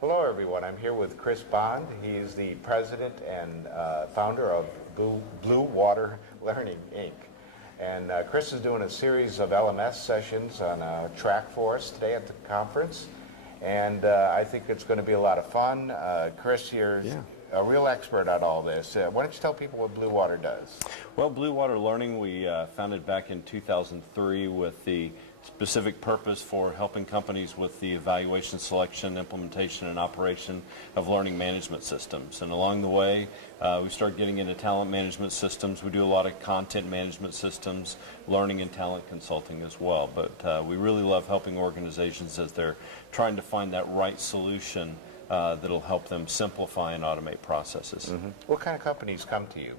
Hello, everyone. I'm here with Chris Bond. He is the president and founder of Bluewater Learning, Inc. And Chris is doing a series of LMS sessions on a track for us today at the conference. And I think it's going to be a lot of fun. Chris, you're a real expert at all this. Why don't you tell people what Bluewater does? Well, Bluewater Learning, we founded back in 2003 with the specific purpose for helping companies with the evaluation, selection, implementation, and operation of learning management systems. And along the way, we started getting into talent management systems. We do a lot of content management systems, learning and talent consulting as well. But we really love helping organizations as they're trying to find that right solution that'll help them simplify and automate processes. Mm-hmm. What kind of companies come to you?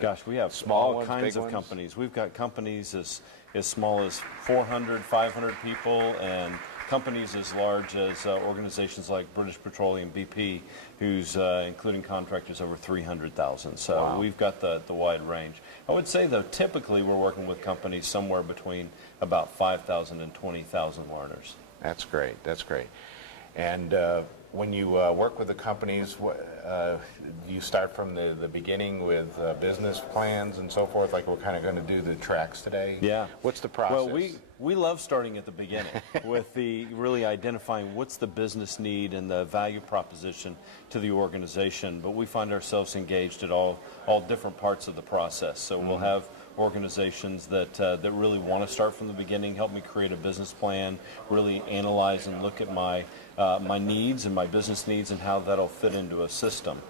Gosh, we have all kinds of companies. We've got companies as small as 400, 500 people, and companies as large as organizations like British Petroleum, BP, who's including contractors over 300,000. So wow. We've got the wide range. I would say, though, typically we're working with companies somewhere between about 5,000 and 20,000 learners. That's great. That's great. And when you work with the companies, you start from the beginning with business plans and so forth, like we're kind of going to do the tracks today? Yeah. What's the process? Well, we love starting at the beginning with the really identifying what's the business need and the value proposition to the organization, but we find ourselves engaged at all different parts of the process. So we'll have organizations that really want to start from the beginning, help me create a business plan, really analyze and look at my needs and my business needs and how that'll fit into a system.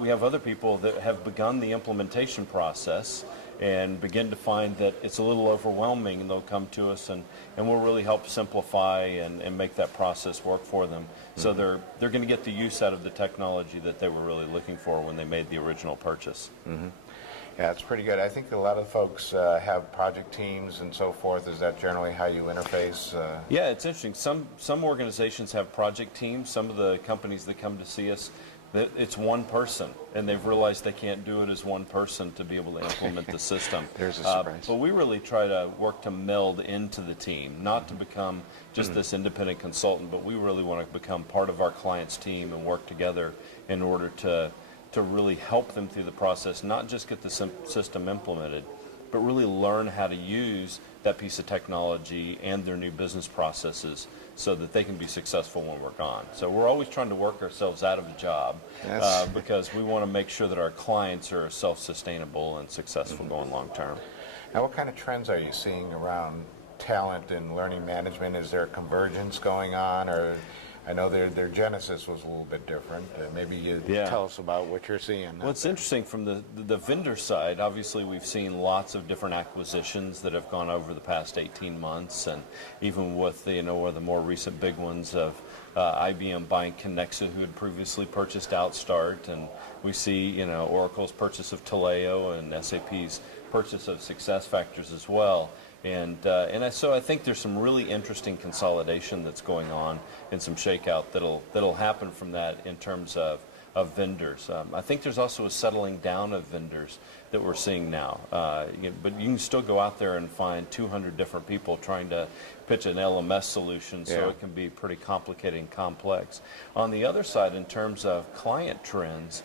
We have other people that have begun the implementation process and begin to find that it's a little overwhelming, and they'll come to us and we'll really help simplify and make that process work for them. So they're going to get the use out of the technology that they were really looking for when they made the original purchase. Yeah, it's pretty good. I think a lot of folks have project teams and so forth. Is that generally how you interface? Yeah, it's interesting. Some organizations have project teams. Some of the companies that come to see us, it's one person, and they've realized they can't do it as one person to be able to implement the system. There's a surprise. But we really try to work to meld into the team, not to become just this independent consultant, but we really want to become part of our client's team and work together in order to really help them through the process, not just get the system implemented, but really learn how to use that piece of technology and their new business processes so that they can be successful when we're gone. So we're always trying to work ourselves out of a job because we want to make sure that our clients are self-sustainable and successful going long term. Now, what kind of trends are you seeing around talent and learning management? Is there a convergence going on, or I know their genesis was a little bit different. Maybe you tell us about what you're seeing. Well, it's interesting from the vendor side. Obviously, we've seen lots of different acquisitions that have gone over the past 18 months, and even with one of the more recent big ones of IBM buying Connexa, who had previously purchased Outstart, and we see Oracle's purchase of Taleo and SAP's purchase of SuccessFactors as well. So I think there's some really interesting consolidation that's going on and some shakeout that'll happen from that in terms of vendors. I think there's also a settling down of vendors that we're seeing now. But you can still go out there and find 200 different people trying to pitch an LMS solution, so it can be pretty complicated and complex. On the other side, in terms of client trends,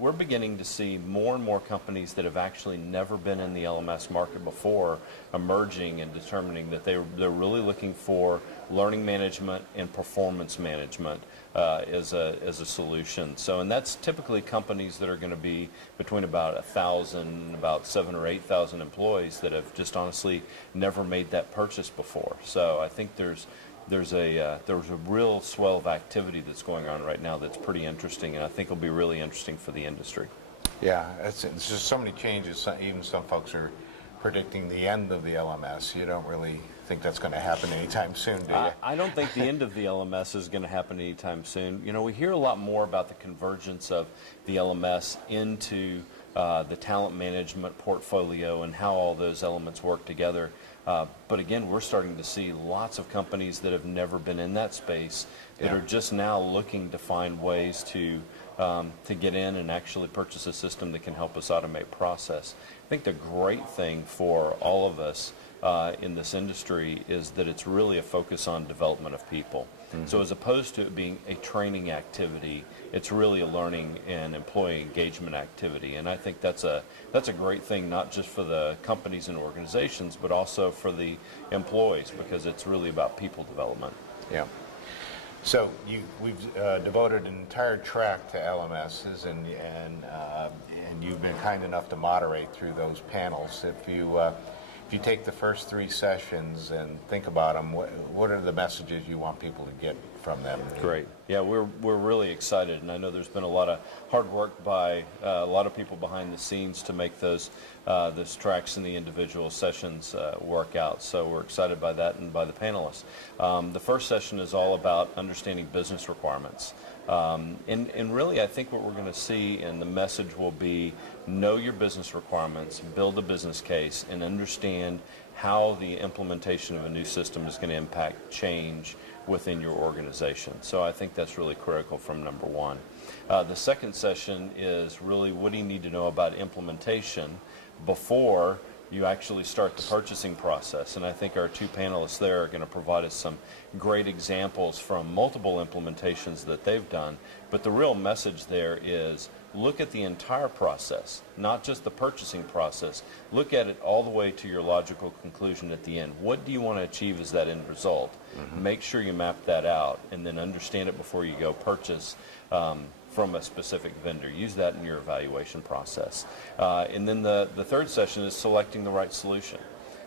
we're beginning to see more and more companies that have actually never been in the LMS market before emerging and determining that they're really looking for learning management and performance management as a solution. So, and that's typically companies that are going to be between about 1,000 and about 7,000 or 8,000 employees that have just honestly never made that purchase before. So I think there's a real swell of activity that's going on right now that's pretty interesting, and I think will be really interesting for the industry. Yeah, it's just so many changes. Even some folks are predicting the end of the LMS. You don't really think that's going to happen anytime soon, do you? I don't think the end of the LMS is going to happen anytime soon. We hear a lot more about the convergence of the LMS into the talent management portfolio and how all those elements work together. But again, we're starting to see lots of companies that have never been in that space that are just now looking to find ways to get in and actually purchase a system that can help us automate process. I think the great thing for all of us in this industry is that it's really a focus on development of people. So as opposed to it being a training activity, it's really a learning and employee engagement activity. And I think that's a great thing, not just for the companies and organizations, but also for the employees, because it's really about people development. Yeah. So we've devoted an entire track to LMSs, and you've been kind enough to moderate through those panels. If you take the first 3 sessions and think about them, what are the messages you want people to get from them? Great. Yeah, we're really excited, and I know there's been a lot of hard work by a lot of people behind the scenes to make those tracks in the individual sessions work out. So we're excited by that and by the panelists. The first session is all about understanding business requirements. And really, I think what we're going to see, and the message will be, know your business requirements, build a business case, and understand how the implementation of a new system is going to impact change within your organization. So I think that's really critical from number one. The second session is really, what do you need to know about implementation before you actually start the purchasing process? And I think our 2 panelists there are going to provide us some great examples from multiple implementations that they've done. But the real message there is, look at the entire process, not just the purchasing process. Look at it all the way to your logical conclusion at the end. What do you want to achieve as that end result? Make sure you map that out, and then understand it before you go purchase from a specific vendor. Use that in your evaluation process. And then the third session is selecting the right solution.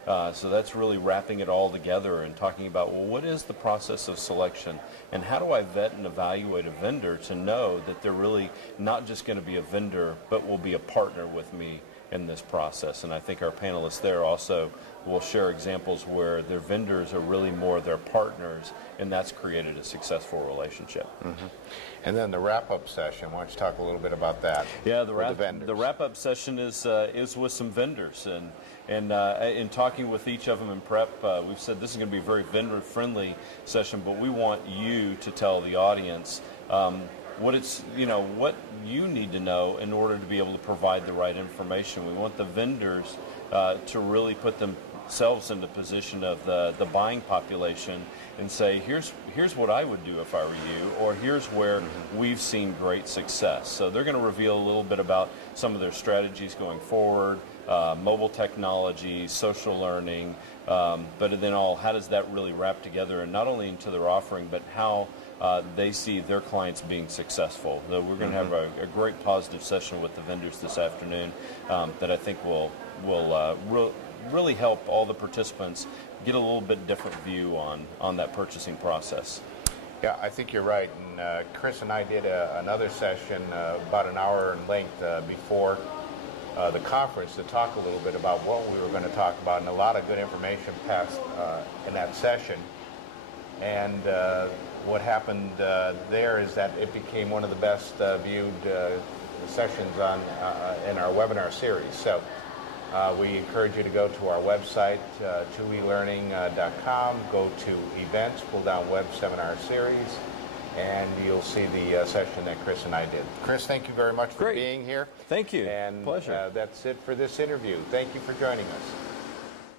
So that's really wrapping it all together and talking about, well, what is the process of selection, and how do I vet and evaluate a vendor to know that they're really not just going to be a vendor, but will be a partner with me in this process. And I think our panelists there also will share examples where their vendors are really more their partners, and that's created a successful relationship. And then the wrap-up session, why don't you talk a little bit about that? Yeah, the wrap-up session is with some vendors, and in talking with each of them in prep, we've said this is going to be a very vendor-friendly session, but we want you to tell the audience what you need to know in order to be able to provide the right information. We want the vendors to really put themselves in the position of the buying population and say, here's what I would do if I were you, or here's where we've seen great success. So they're going to reveal a little bit about some of their strategies going forward, mobile technology, social learning, but then how does that really wrap together, and not only into their offering, but how they see their clients being successful. So we're going to have a great positive session with the vendors this afternoon that I think will really help all the participants get a little bit different view on that purchasing process. Yeah, I think you're right. And Chris and I did another session about an hour in length before the conference to talk a little bit about what we were going to talk about, and a lot of good information passed in that session. And what happened there is that it became one of the best viewed sessions in our webinar series. So we encourage you to go to our website, chewielearning.com, go to events, pull down web seminar series, and you'll see the session that Chris and I did. Chris, thank you very much for being here. Thank you. And pleasure. That's it for this interview. Thank you for joining us.